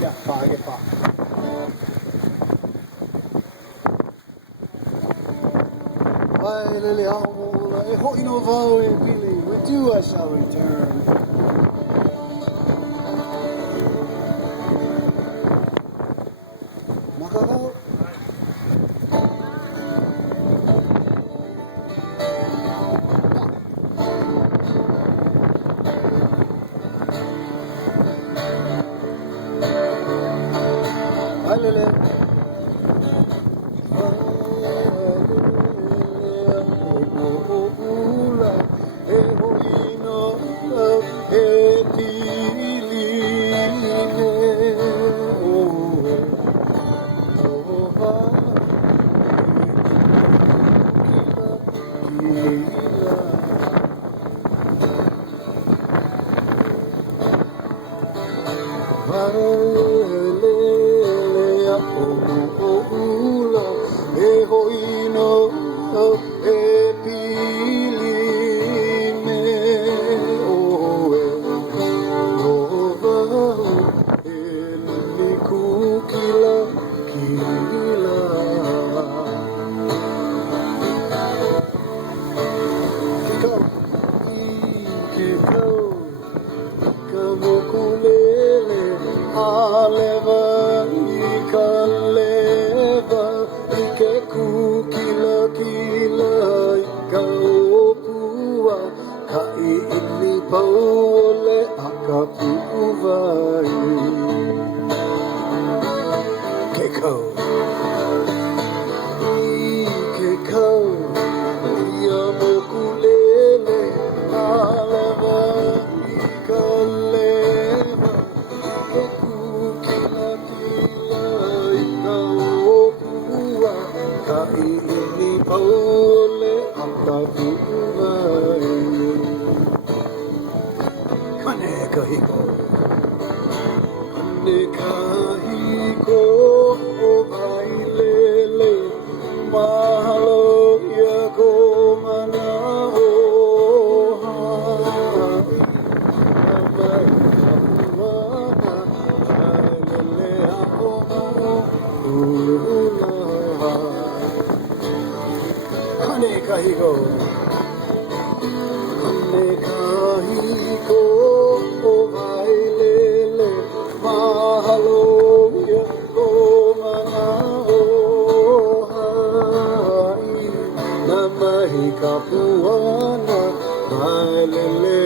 Ya, pa, que pa. Vai, lele, aula, e ho ino vau e pili, when do I shall return? Makakao? Vai, lele. Kamukulele aleva ikaleva ike kukila kila ikaopua kai ini paole akapuvai keko keko yamokulele aleva ikaleva kukila kila ikaopua kai ini paole akapuvai kane kahiko kahiko o bailele mahalo ya ko mana o kane kahiko o bailele mahalo ya ko mana o hai namahi kapuana bailele